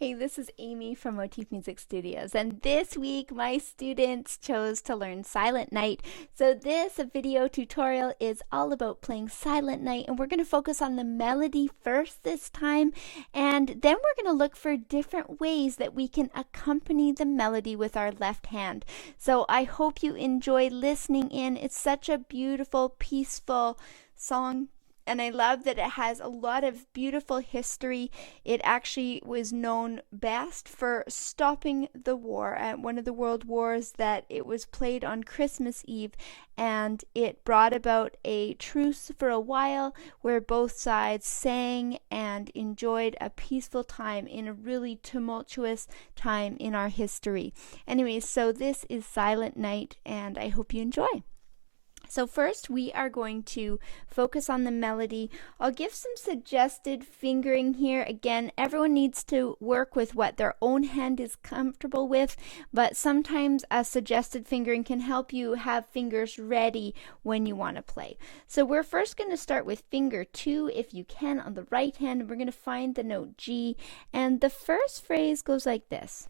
Hey, this is Amy from Motif Music Studios, and this week my students chose to learn Silent Night. So this video tutorial is all about playing Silent Night, and we're going to focus on the melody first this time, and then we're going to look for different ways that we can accompany the melody with our left hand. So I hope you enjoy listening in. It's such a beautiful, peaceful song. And I love that it has a lot of beautiful history. It actually was known best for stopping the war at one of the world wars, that it was played on Christmas Eve, and it brought about a truce for a while where both sides sang and enjoyed a peaceful time in a really tumultuous time in our history. Anyways, so this is Silent Night, and I hope you enjoy. So first we are going to focus on the melody. I'll give some suggested fingering here. Again, everyone needs to work with what their own hand is comfortable with, but sometimes a suggested fingering can help you have fingers ready when you want to play. So we're first going to start with finger 2, if you can, on the right hand. We're going to find the note G, and the first phrase goes like this.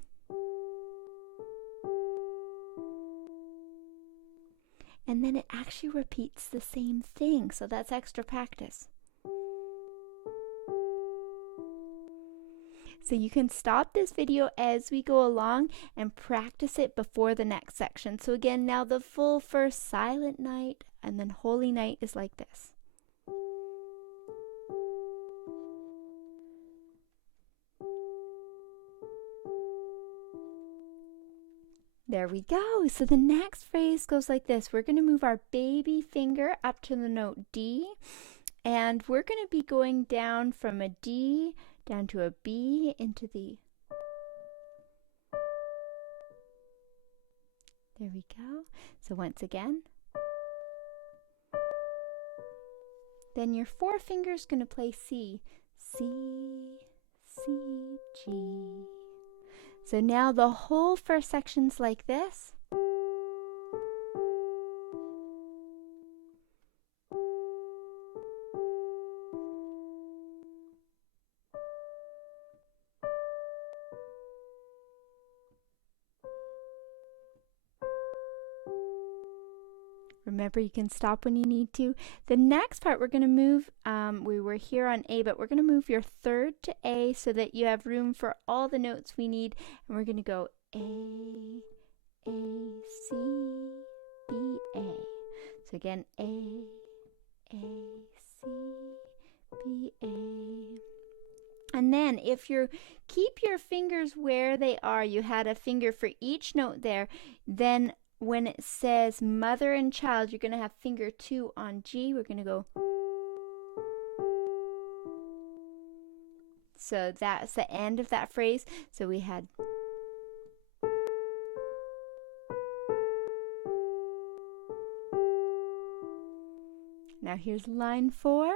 And then it actually repeats the same thing, so that's extra practice. So you can stop this video as we go along and practice it before the next section. So again, now the full first Silent Night and then Holy Night is like this. There we go. So the next phrase goes like this. We're going to move our baby finger up to the note D, and we're going to be going down from a D down to a B into the. There we go. So once again. Then your forefinger is going to play C. C, C, G. So now the whole first section's like this. Remember, you can stop when you need to. The next part, we're going to move, we were here on A, but we're going to move your third to A so that you have room for all the notes we need. And we're going to go A, C, B, A. So again, A, C, B, A. And then if you keep your fingers where they are, you had a finger for each note there, then when it says mother and child, you're going to have finger 2 on G. We're going to go. So that's the end of that phrase. So we had. Now here's line 4.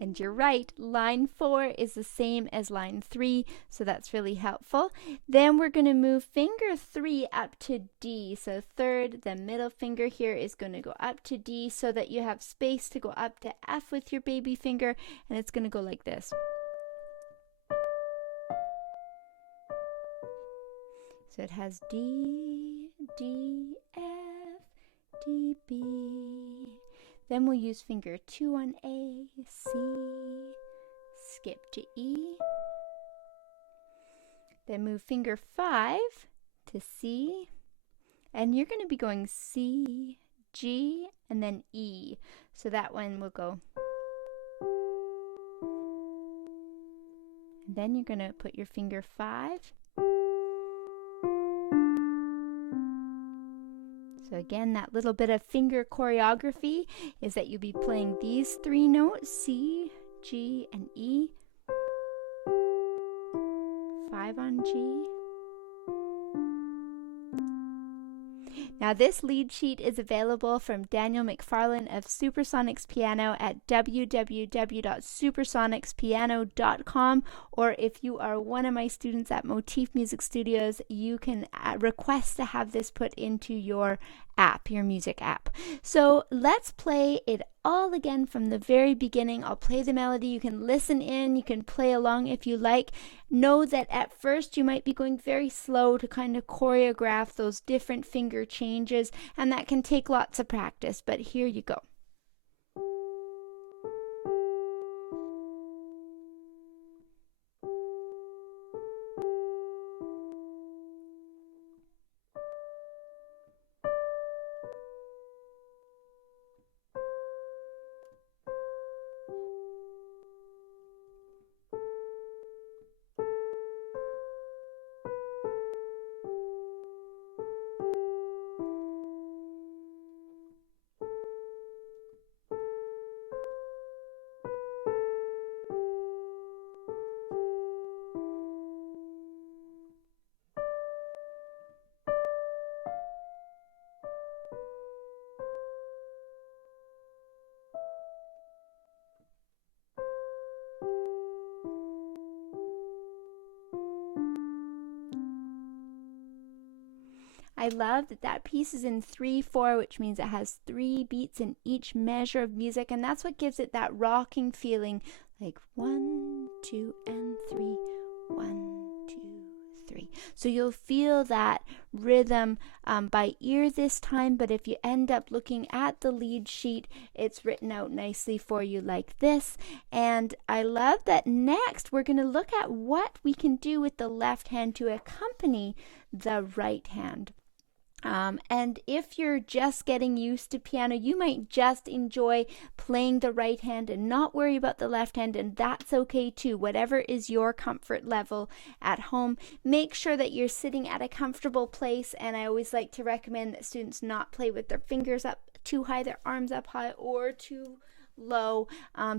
And you're right, line 4 is the same as line 3, so that's really helpful. Then we're going to move finger 3 up to D. So third, the middle finger here is going to go up to D so that you have space to go up to F with your baby finger, and it's going to go like this. So it has D, D, F, D, B. Then we'll use finger 2 on A, C, skip to E. Then move finger 5 to C, and you're going to be going C, G, and then E. So that one will go. And then you're going to put your finger 5. So again, that little bit of finger choreography is that you'll be playing these 3 notes, C, G, and E. 5 on G. Now this lead sheet is available from Daniel McFarlane of Supersonics Piano at www.supersonicspiano.com, or if you are one of my students at Motif Music Studios, you can request to have this put into your app, your music app. So let's play it all again from the very beginning. I'll play the melody. You can listen in, you can play along if you like. Know that at first you might be going very slow to kind of choreograph those different finger changes, and that can take lots of practice, but here you go. I love that that piece is in 3/4, which means it has 3 beats in each measure of music, and that's what gives it that rocking feeling, like 1, 2, and 3, 1, 2, 3. So you'll feel that rhythm by ear this time, but if you end up looking at the lead sheet, it's written out nicely for you like this. And I love that next we're going to look at what we can do with the left hand to accompany the right hand. And if you're just getting used to piano, you might just enjoy playing the right hand and not worry about the left hand, and that's okay too. Whatever is your comfort level at home, make sure that you're sitting at a comfortable place, and I always like to recommend that students not play with their fingers up too high, their arms up high, or too low,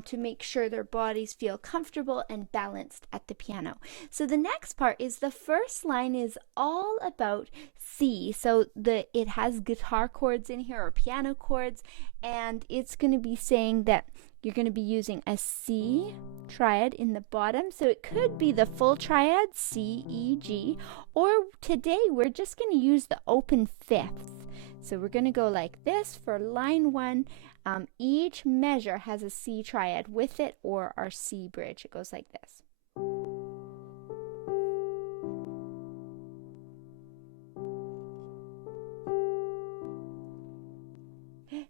to make sure their bodies feel comfortable and balanced at the piano. So the next part is the first line is all about C. So it has guitar chords in here or piano chords, and it's going to be saying that you're going to be using a C triad in the bottom. So it could be the full triad, C, E, G, or today we're just going to use the open fifth. So we're going to go like this for line 1. Each measure has a C triad with it or our C bridge. It goes like this.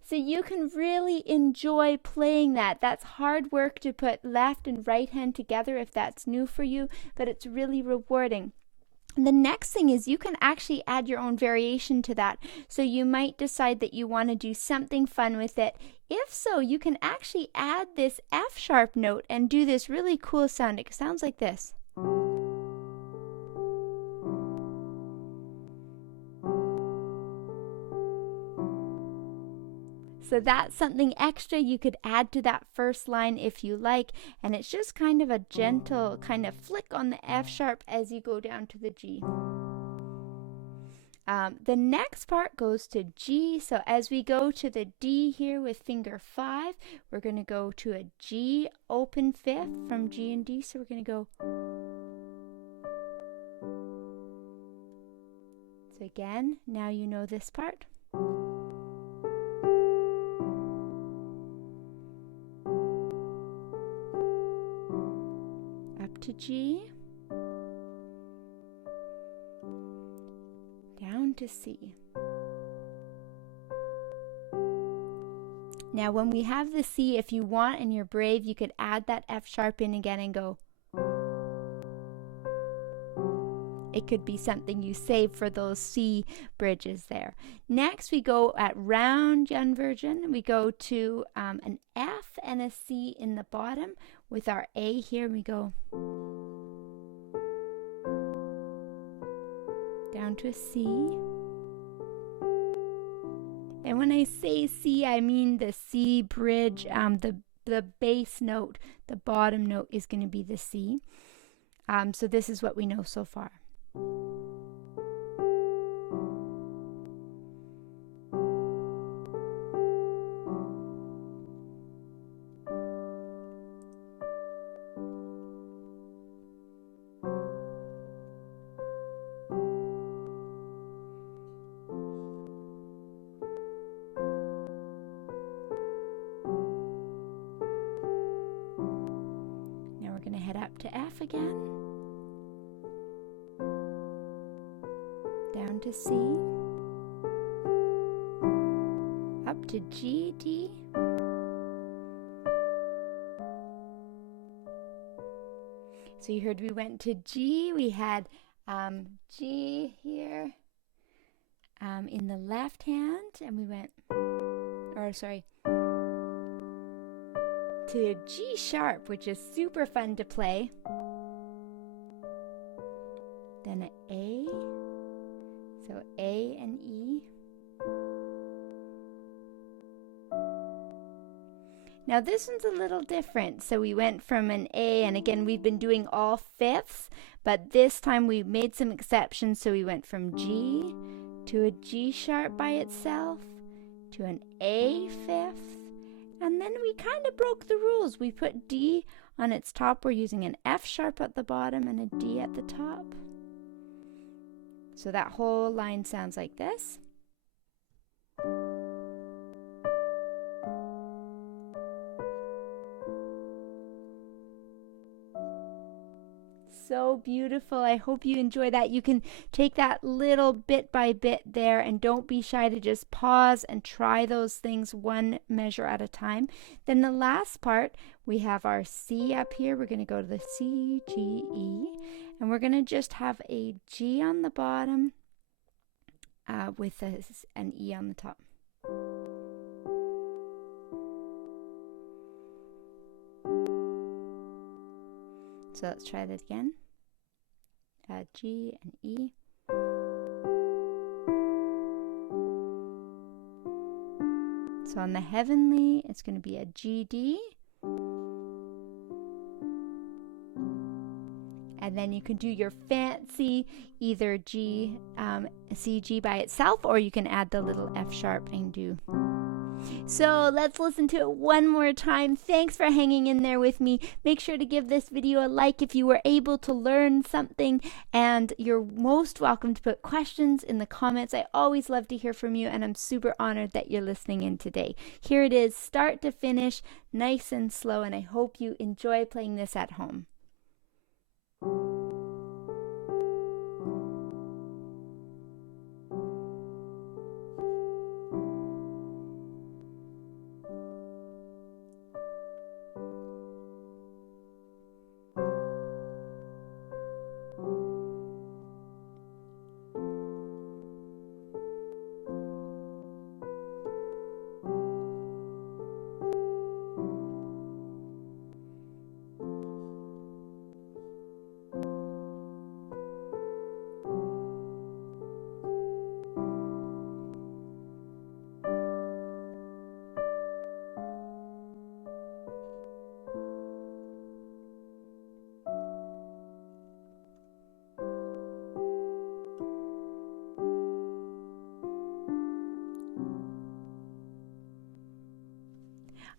So you can really enjoy playing that. That's hard work to put left and right hand together if that's new for you, but it's really rewarding. The next thing is you can actually add your own variation to that. So you might decide that you want to do something fun with it. If so, you can actually add this F sharp note and do this really cool sound. It sounds like this. So that's something extra you could add to that first line if you like, and it's just kind of a gentle kind of flick on the F sharp as you go down to the G. The next part goes to G, so as we go to the D here with finger 5, we're going to go to a G open fifth from G and D, so we're going to go. So again, now you know this part. To G, down to C. Now when we have the C, if you want and you're brave, you could add that F sharp in again and go. It could be something you save for those C bridges there. Next we go at round inversion. We go to an F and a C in the bottom. With our A here, we go down to a C. And when I say C, I mean the C bridge, the bass note, the bottom note is going to be the C. So this is what we know so far. to F again, down to C, up to G, D, so you heard we went to G, we had G here in the left hand, and we went, to G sharp, which is super fun to play. Then an A, so A and E. Now this one's a little different. So we went from an A, and again we've been doing all fifths, but this time we made some exceptions. So we went from G to a G sharp by itself, to an A fifth, and then we kind of broke the rules. We put D on its top. We're using an F sharp at the bottom and a D at the top. So that whole line sounds like this. So beautiful. I hope you enjoy that. You can take that little bit by bit there, and don't be shy to just pause and try those things one measure at a time. Then the last part, we have our C up here. We're going to go to the C, G, E, and we're going to just have a G on the bottom with an E on the top. So let's try that again. G and E. So on the heavenly, it's going to be a G, D. And then you can do your fancy either G, C, G by itself, or you can add the little F sharp and do. So let's listen to it one more time. Thanks for hanging in there with me. Make sure to give this video a like if you were able to learn something, and you're most welcome to put questions in the comments. I always love to hear from you, and I'm super honored that you're listening in today. Here it is, start to finish, nice and slow, and I hope you enjoy playing this at home.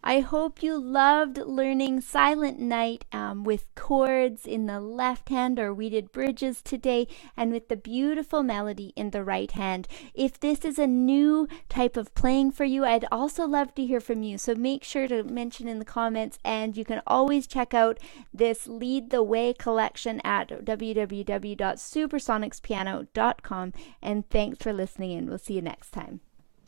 I hope you loved learning Silent Night with chords in the left hand, or we did bridges today, and with the beautiful melody in the right hand. If this is a new type of playing for you, I'd also love to hear from you. So make sure to mention in the comments, and you can always check out this Lead the Way collection at www.supersonicspiano.com. And thanks for listening in. We'll see you next time.